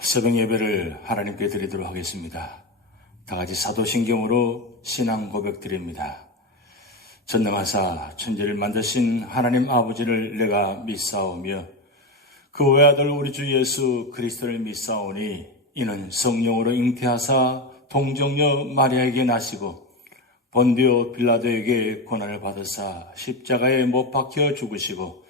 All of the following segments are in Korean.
새벽 예배를 하나님께 드리도록 하겠습니다. 다 같이 사도신경으로 신앙 고백 드립니다. 전능하사 천지를 만드신 하나님 아버지를 내가 믿사오며 그 외아들 우리 주 예수 그리스도를 믿사오니 이는 성령으로 잉태하사 동정녀 마리아에게 나시고 본디오 빌라도에게 고난을 받으사 십자가에 못 박혀 죽으시고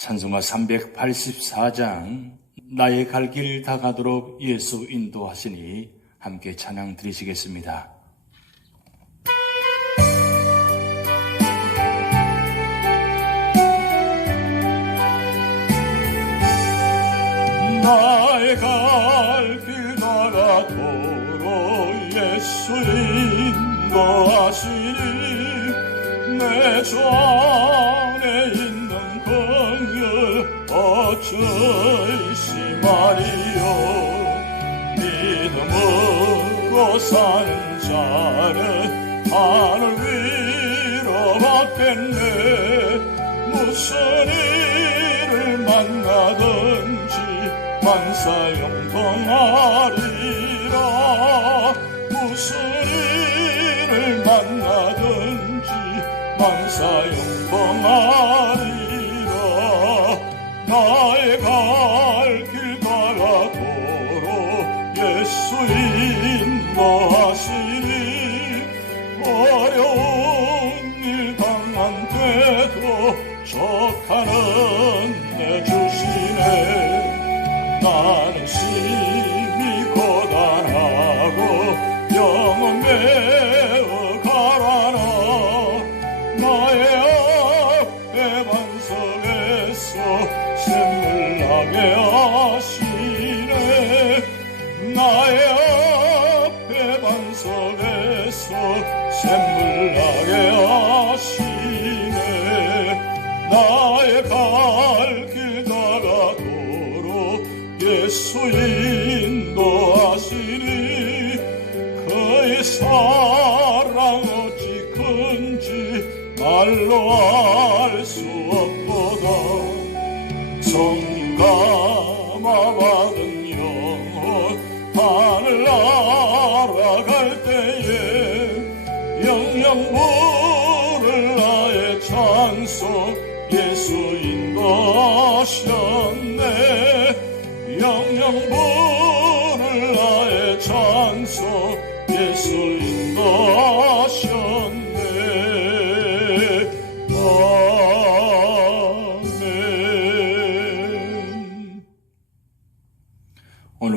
찬송가 384장 나의 갈 길 다 가도록 예수 인도하시니 함께 찬양 드리시겠습니다. 나의 갈 길 다 가도록 예수 인도하시니 내주 시 말이요 믿음으로 사는 자는 하늘 위로 받겠네. 무슨 일을 만나든지 만사용통하리라. 무슨 일을 만나든지 만사용통하리라 나의 갈길 가라도록 예수 인도하시니 어려운 일 당한 때도 족하는 내 주시네 나는 심히 고단하고 매 말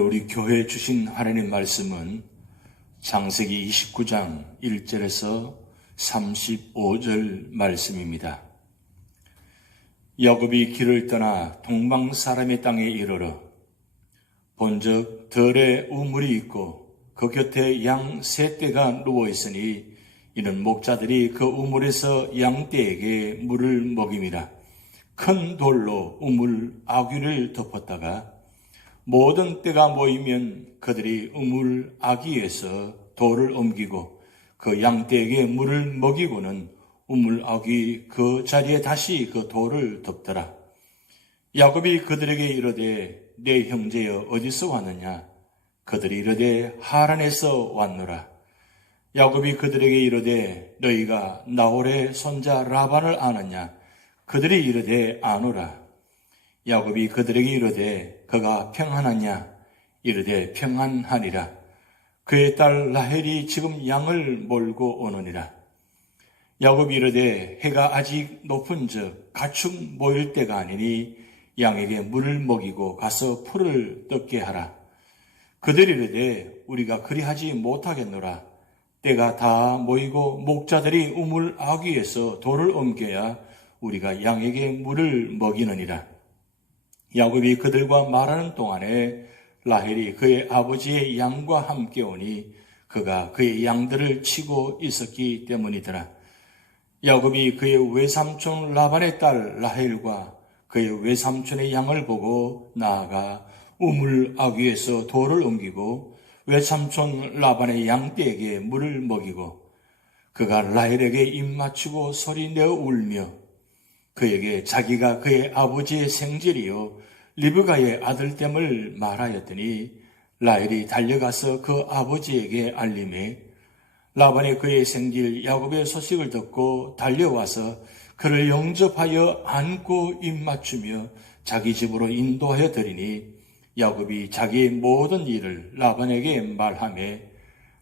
우리 교회에 주신 하나님 말씀은 장세기 29장 1절에서 35절 말씀입니다. 야곱이 길을 떠나 동방 사람의 땅에 이르러 본즉 들에 우물이 있고 그 곁에 양 세 떼가 누워 있으니 이는 목자들이 그 우물에서 양 떼에게 물을 먹임이라 큰 돌로 우물 아귀를 덮었다가 모든 때가 모이면 그들이 우물 아기에서 돌을 옮기고 그 양떼에게 물을 먹이고는 우물 아기 그 자리에 다시 그 돌을 덮더라. 야곱이 그들에게 이르되 내 형제여 어디서 왔느냐? 그들이 이르되 하란에서 왔노라. 야곱이 그들에게 이르되 너희가 나홀의 손자 라반을 아느냐? 그들이 이르되 아노라. 야곱이 그들에게 이르되 그가 평안하냐? 이르되 평안하니라. 그의 딸 라헬이 지금 양을 몰고 오느니라. 야곱이 이르되 해가 아직 높은즉 가축 모일 때가 아니니 양에게 물을 먹이고 가서 풀을 뜯게 하라. 그들이 이르되 우리가 그리하지 못하겠노라. 때가 다 모이고 목자들이 우물 아귀에서 돌을 옮겨야 우리가 양에게 물을 먹이느니라. 야곱이 그들과 말하는 동안에 라헬이 그의 아버지의 양과 함께 오니 그가 그의 양들을 치고 있었기 때문이더라. 야곱이 그의 외삼촌 라반의 딸 라헬과 그의 외삼촌의 양을 보고 나아가 우물 아귀에서 돌을 옮기고 외삼촌 라반의 양떼에게 물을 먹이고 그가 라헬에게 입 맞추고 소리 내어 울며 그에게 자기가 그의 아버지의 생질이요 리브가의 아들됨을 말하였더니 라헬이 달려가서 그 아버지에게 알림해 라반의 그의 생질 야곱의 소식을 듣고 달려와서 그를 영접하여 안고 입 맞추며 자기 집으로 인도하여 드리니 야곱이 자기의 모든 일을 라반에게 말하며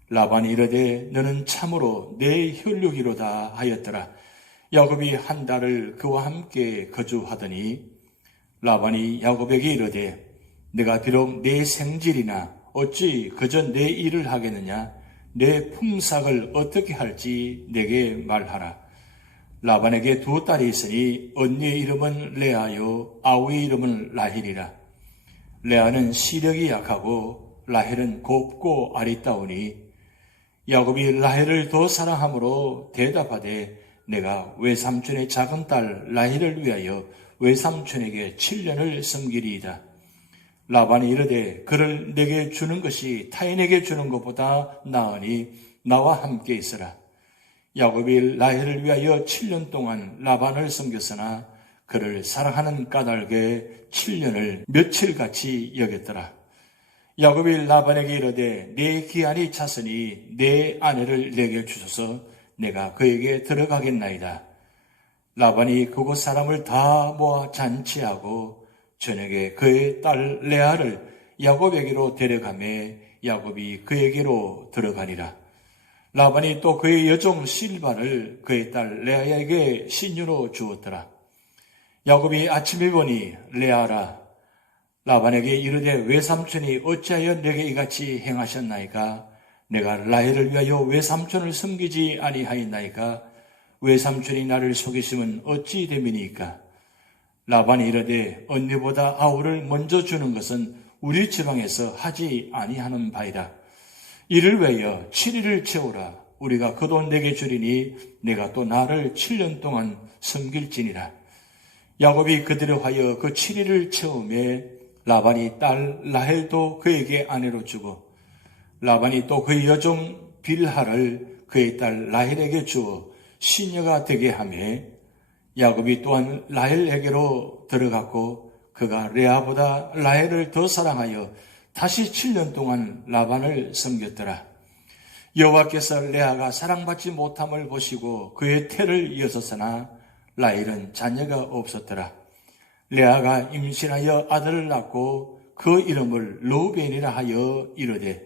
라반이 이르되 너는 참으로 내 혈육이로다 하였더라. 야곱이 한 달을 그와 함께 거주하더니 라반이 야곱에게 이르되 내가 비록 내 생질이나 어찌 그저 내 일을 하겠느냐 내 품삯을 어떻게 할지 내게 말하라. 라반에게 두 딸이 있으니 언니의 이름은 레아요 아우의 이름은 라헬이라. 레아는 시력이 약하고 라헬은 곱고 아리따우니 야곱이 라헬을 더 사랑함으로 대답하되 내가 외삼촌의 작은 딸 라헬을 위하여 외삼촌에게 7년을 섬기리이다. 라반이 이르되 그를 내게 주는 것이 타인에게 주는 것보다 나으니 나와 함께 있으라. 야곱이 라헬을 위하여 7년 동안 라반을 섬겼으나 그를 사랑하는 까닭에 7년을 며칠같이 여겼더라. 야곱이 라반에게 이르되 내 기한이 찼으니 내 아내를 내게 주소서 내가 그에게 들어가겠나이다. 라반이 그곳 사람을 다 모아 잔치하고 저녁에 그의 딸 레아를 야곱에게로 데려가매 야곱이 그에게로 들어가니라. 라반이 또 그의 여종 실바를 그의 딸 레아에게 신유로 주었더라. 야곱이 아침에 보니 레아라 라반에게 이르되 외삼촌이 어찌하여 내게 이같이 행하셨나이까 내가 라헬을 위하여 외삼촌을 섬기지 아니하였나이까 외삼촌이 나를 속이시면 어찌 됨이니까 라반이 이르되 언니보다 아우를 먼저 주는 것은 우리 지방에서 하지 아니하는 바이다. 이를 위하여 7일을 채우라. 우리가 그 돈 내게 주리니 내가 또 나를 7년 동안 섬길지니라. 야곱이 그들을 하여 그 7일을 채우매 라반이 딸 라헬도 그에게 아내로 주고 라반이 또 그의 여종 빌하를 그의 딸 라헬에게 주어 시녀가 되게 하매 야곱이 또한 라헬에게로 들어갔고 그가 레아보다 라헬을 더 사랑하여 다시 7년 동안 라반을 섬겼더라. 여호와께서 레아가 사랑받지 못함을 보시고 그의 태를 이었었으나 라헬은 자녀가 없었더라. 레아가 임신하여 아들을 낳고 그 이름을 로벤이라 하여 이르되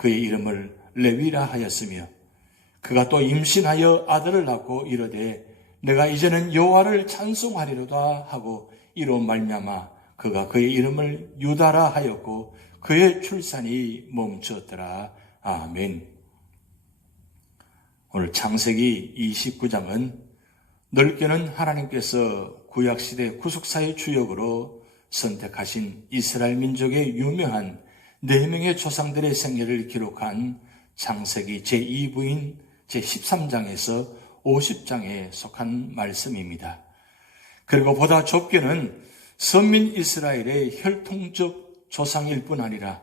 그의 이름을 레위라 하였으며 그가 또 임신하여 아들을 낳고 이르되 내가 이제는 여호와를 찬송하리로다 하고 이로 말미암아 그가 그의 이름을 유다라 하였고 그의 출산이 멈췄더라. 아멘. 오늘 창세기 29장은 넓게는 하나님께서 구약시대 구속사의 주역으로 선택하신 이스라엘 민족의 유명한 네 명의 조상들의 생애를 기록한 창세기 제2부인 제13장에서 50장에 속한 말씀입니다. 그리고 보다 좁게는 선민 이스라엘의 혈통적 조상일 뿐 아니라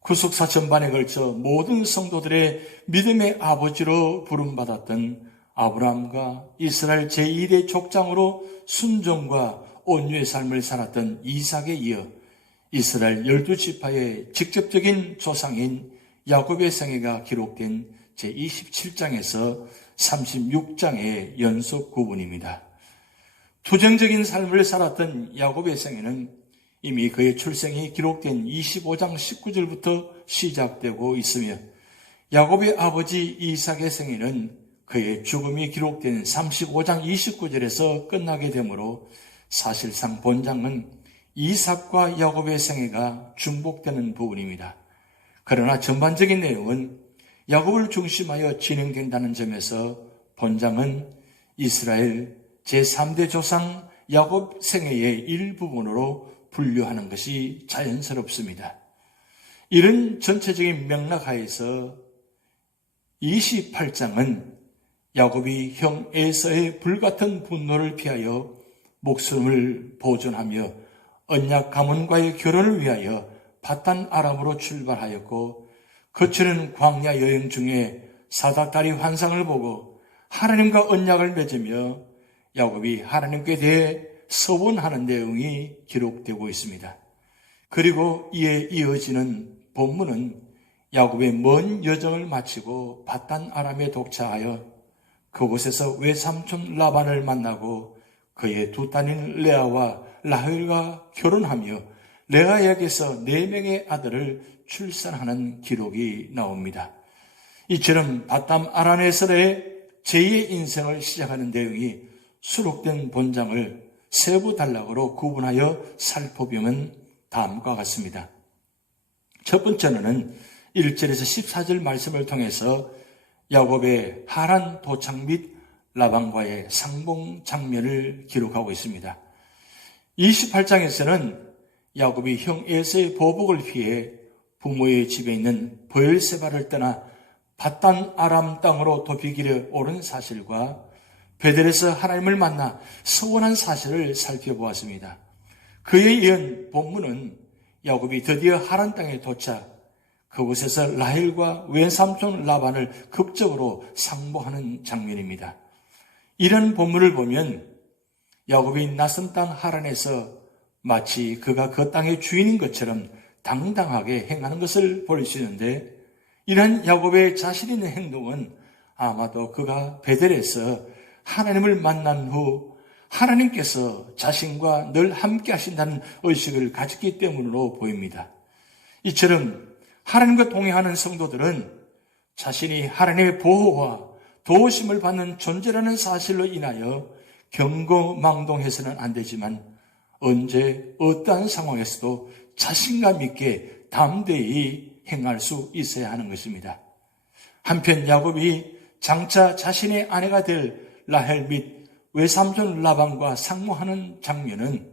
구속사 전반에 걸쳐 모든 성도들의 믿음의 아버지로 부름받았던 아브라함과 이스라엘 제1의 족장으로 순종과 온유의 삶을 살았던 이삭에 이어 이스라엘 열두 지파의 직접적인 조상인 야곱의 생애가 기록된 제27장에서 36장의 연속 구분입니다. 투정적인 삶을 살았던 야곱의 생애는 이미 그의 출생이 기록된 25장 19절부터 시작되고 있으며 야곱의 아버지 이삭의 생애는 그의 죽음이 기록된 35장 29절에서 끝나게 되므로 사실상 본장은 이삭과 야곱의 생애가 중복되는 부분입니다. 그러나 전반적인 내용은 야곱을 중심하여 진행된다는 점에서 본장은 이스라엘 제3대 조상 야곱 생애의 일부분으로 분류하는 것이 자연스럽습니다. 이런 전체적인 맥락 하에서 28장은 야곱이 형 에서의 불같은 분노를 피하여 목숨을 보존하며 언약 가문과의 결혼을 위하여 바탄 아람으로 출발하였고 거치는 광야 여행 중에 사닥다리 환상을 보고 하나님과 언약을 맺으며 야곱이 하나님께 대해 서원하는 내용이 기록되고 있습니다. 그리고 이에 이어지는 본문은 야곱의 먼 여정을 마치고 바탄 아람에 독차하여 그곳에서 외삼촌 라반을 만나고 그의 두 딸인 레아와 라헬과 결혼하며 레아에게서 네 명의 아들을 출산하는 기록이 나옵니다. 이처럼 바탐 아람에서의 제2의 인생을 시작하는 내용이 수록된 본장을 세부 단락으로 구분하여 살펴보면 다음과 같습니다. 첫 번째는 1절에서 14절 말씀을 통해서 야곱의 하란 도착 및 라방과의 상봉 장면을 기록하고 있습니다. 28장에서는 야곱이 형 에서의 보복을 피해 부모의 집에 있는 보엘세바를 떠나 바단 아람 땅으로 도피기를 오른 사실과 베델에서 하나님을 만나 서원한 사실을 살펴보았습니다. 그에 이은 본문은 야곱이 드디어 하란 땅에 도착, 그곳에서 라헬과 왼삼촌 라반을 극적으로 상봉하는 장면입니다. 이런 본문을 보면 야곱이 낯선 땅 하란에서 마치 그가 그 땅의 주인인 것처럼 당당하게 행하는 것을 볼 수 있는데 이러한 야곱의 자신 있는 행동은 아마도 그가 베델에서 하나님을 만난 후 하나님께서 자신과 늘 함께 하신다는 의식을 가졌기 때문으로 보입니다. 이처럼 하나님과 동행하는 성도들은 자신이 하나님의 보호와 도우심을 받는 존재라는 사실로 인하여 경거망동해서는 안 되지만 언제 어떠한 상황에서도 자신감 있게 담대히 행할 수 있어야 하는 것입니다. 한편 야곱이 장차 자신의 아내가 될 라헬 및 외삼촌 라반과 상모하는 장면은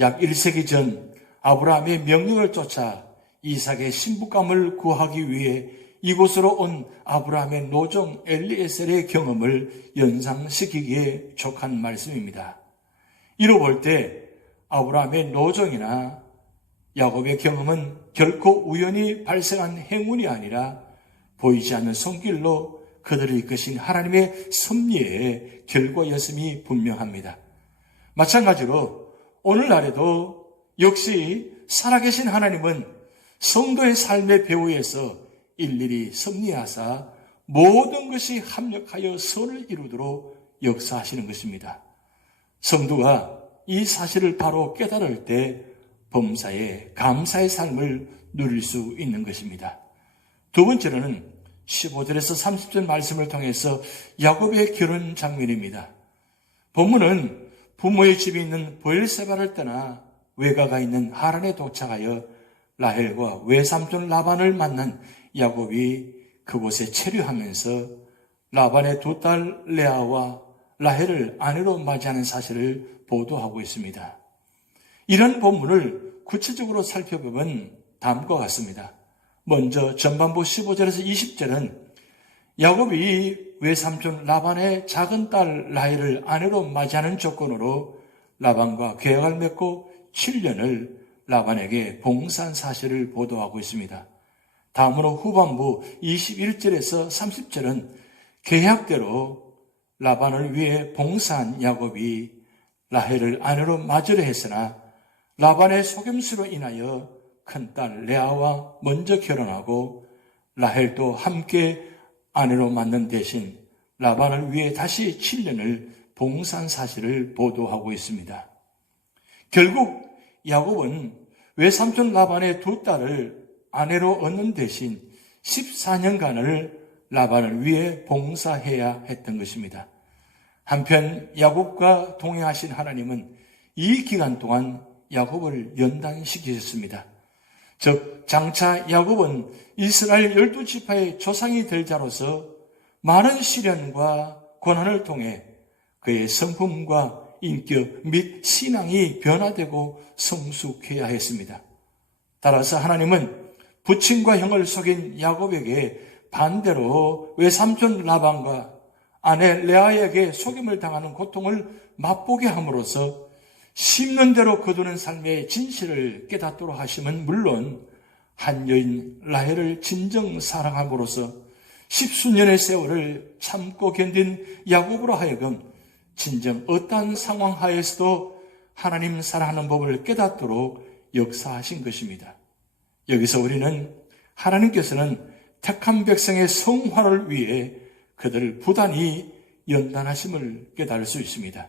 약 1세기 전 아브라함의 명령을 쫓아 이삭의 신부감을 구하기 위해 이곳으로 온 아브라함의 노종 엘리에셀의 경험을 연상시키기에 촉한 말씀입니다. 이로 볼 때 아브라함의 노종이나 야곱의 경험은 결코 우연히 발생한 행운이 아니라 보이지 않는 손길로 그들을 이끄신 하나님의 섭리의 결과였음이 분명합니다. 마찬가지로 오늘날에도 역시 살아계신 하나님은 성도의 삶의 배후에서 일일이 섭리하사 모든 것이 합력하여 선을 이루도록 역사하시는 것입니다. 성도가 이 사실을 바로 깨달을 때 범사의 감사의 삶을 누릴 수 있는 것입니다. 두 번째로는 15절에서 30절 말씀을 통해서 야곱의 결혼 장면입니다. 본문은 부모의 집에 있는 보엘세바를 떠나 외가가 있는 하란에 도착하여 라헬과 외삼촌 라반을 만난 야곱이 그곳에 체류하면서 라반의 두 딸 레아와 라헬을 아내로 맞이하는 사실을 보도하고 있습니다. 이런 본문을 구체적으로 살펴보면 다음과 같습니다. 먼저 전반부 15절에서 20절은 야곱이 외삼촌 라반의 작은 딸 라헬을 아내로 맞이하는 조건으로 라반과 계약을 맺고 7년을 라반에게 봉사한 사실을 보도하고 있습니다. 다음으로 후반부 21절에서 30절은 계약대로 라반을 위해 봉사한 야곱이 라헬을 아내로 맞으려 했으나 라반의 속임수로 인하여 큰딸 레아와 먼저 결혼하고 라헬도 함께 아내로 맞는 대신 라반을 위해 다시 7년을 봉사한 사실을 보도하고 있습니다. 결국 야곱은 외삼촌 라반의 두 딸을 아내로 얻는 대신 14년간을 라반을 위해 봉사해야 했던 것입니다. 한편 야곱과 동행하신 하나님은 이 기간 동안 야곱을 연단시키셨습니다. 즉 장차 야곱은 이스라엘 열두 지파의 조상이 될 자로서 많은 시련과 고난을 통해 그의 성품과 인격 및 신앙이 변화되고 성숙해야 했습니다. 따라서 하나님은 부친과 형을 속인 야곱에게 반대로 외삼촌 라반과 아내 레아에게 속임을 당하는 고통을 맛보게 함으로써 심는 대로 거두는 삶의 진실을 깨닫도록 하심은 물론 한 여인 라헬을 진정 사랑함으로써 십수년의 세월을 참고 견딘 야곱으로 하여금 진정 어떠한 상황 하에서도 하나님 사랑하는 법을 깨닫도록 역사하신 것입니다. 여기서 우리는 하나님께서는 택한 백성의 성화를 위해 그들을 부단히 연단하심을 깨달을 수 있습니다.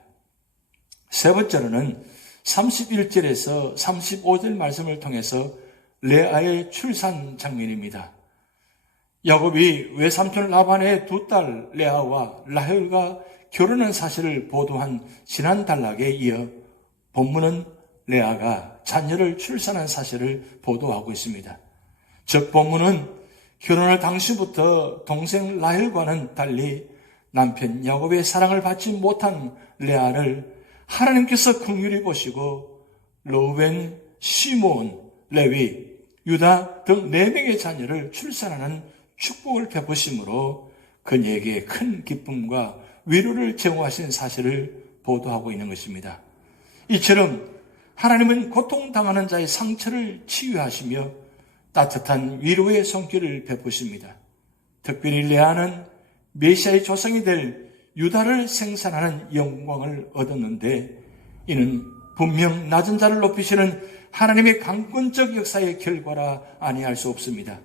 세 번째로는 31절에서 35절 말씀을 통해서 레아의 출산 장면입니다. 야곱이 외삼촌 라반의 두 딸 레아와 라헬과 결혼한 사실을 보도한 지난 단락에 이어 본문은 레아가 자녀를 출산한 사실을 보도하고 있습니다. 즉 본문은 결혼할 당시부터 동생 라헬과는 달리 남편 야곱의 사랑을 받지 못한 레아를 하나님께서 긍휼히 보시고 로벤, 시몬, 레위, 유다 등 네 명의 자녀를 출산하는 축복을 베푸심으로 그녀에게 큰 기쁨과 위로를 제공하신 사실을 보도하고 있는 것입니다. 이처럼 하나님은 고통당하는 자의 상처를 치유하시며 따뜻한 위로의 손길을 베푸십니다. 특별히 레아는 메시아의 조상이 될 유다를 생산하는 영광을 얻었는데 이는 분명 낮은 자를 높이시는 하나님의 강권적 역사의 결과라 아니할 수 없습니다.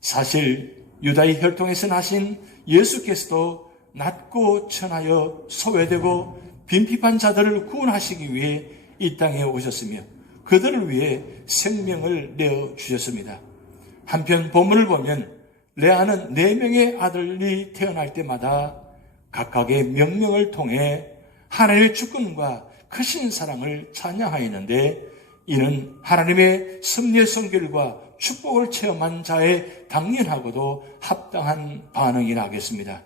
사실 유다의 혈통에서 나신 예수께서도 낮고 천하여 소외되고 빈핍한 자들을 구원하시기 위해 이 땅에 오셨으며 그들을 위해 생명을 내어 주셨습니다. 한편 본문을 보면 레아는 네 명의 아들이 태어날 때마다 각각의 명령을 통해 하나님의 주권과 크신 사랑을 찬양하였는데 이는 하나님의 섭리의 성결과 축복을 체험한 자의 당연하고도 합당한 반응이라 하겠습니다.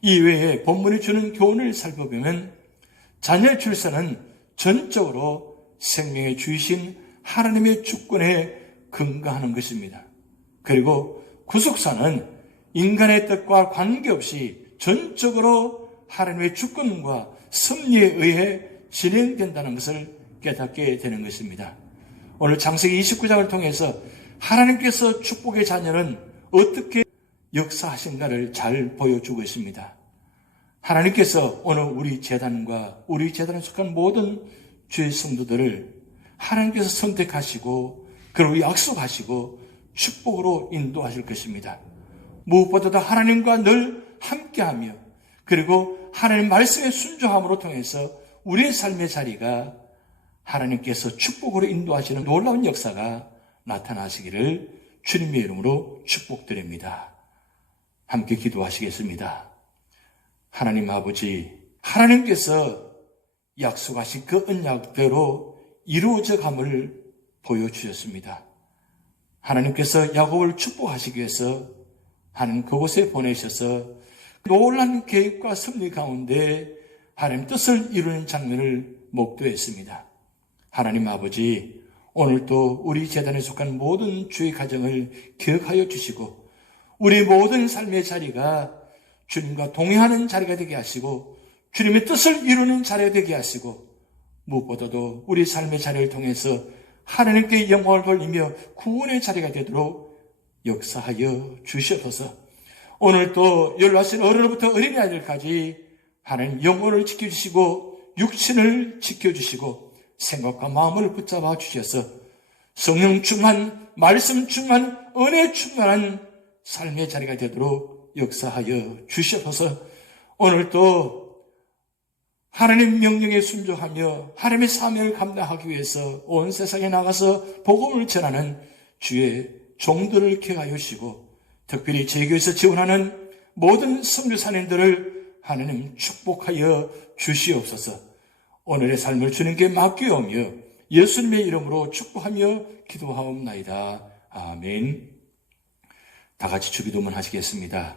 이외에 본문이 주는 교훈을 살펴보면 자녀 출산은 전적으로 생명의 주이신 하나님의 주권에 근거하는 것입니다. 그리고 구속사는 인간의 뜻과 관계없이 전적으로 하나님의 주권과 섭리에 의해 진행된다는 것을 깨닫게 되는 것입니다. 오늘 장세기 29장을 통해서 하나님께서 축복의 자녀는 어떻게 역사하신가를 잘 보여주고 있습니다. 하나님께서 오늘 우리 재단과 우리 재단에 속한 모든 주의 성도들을 하나님께서 선택하시고 그리고 약속하시고 축복으로 인도하실 것입니다. 무엇보다도 하나님과 늘 함께하며 그리고 하나님 말씀의 순종함으로 통해서 우리의 삶의 자리가 하나님께서 축복으로 인도하시는 놀라운 역사가 나타나시기를 주님의 이름으로 축복드립니다. 함께 기도하시겠습니다. 하나님 아버지, 하나님께서 약속하신 그 언약대로 이루어져 감을 보여주셨습니다. 하나님께서 야곱을 축복하시기 위해서 하나님 그곳에 보내셔서 놀란 계획과 섭리 가운데 하나님 뜻을 이루는 장면을 목도했습니다. 하나님 아버지, 오늘도 우리 재단에 속한 모든 주의 가정을 기억하여 주시고 우리 모든 삶의 자리가 주님과 동행하는 자리가 되게 하시고 주님의 뜻을 이루는 자리가 되게 하시고 무엇보다도 우리 삶의 자리를 통해서 하나님께 영광을 돌리며 구원의 자리가 되도록 역사하여 주시옵소서. 오늘 또 연락하신 어른부터 어린아이들까지 하나님 영혼을 지켜주시고 육신을 지켜주시고 생각과 마음을 붙잡아 주셔서 성령 충만, 말씀 충만, 은혜 충만한 삶의 자리가 되도록 역사하여 주시옵소서 오늘도 하나님 명령에 순종하며 하나님의 사명을 감당하기 위해서 온 세상에 나가서 복음을 전하는 주의 종들을 켜하여 주시고 특별히 제교에서 지원하는 모든 선교사님들을 하나님 축복하여 주시옵소서 오늘의 삶을 주님께 맡기오며 예수님의 이름으로 축복하며 기도하옵나이다. 아멘. 다 같이 주기도문 하시겠습니다.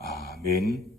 아멘.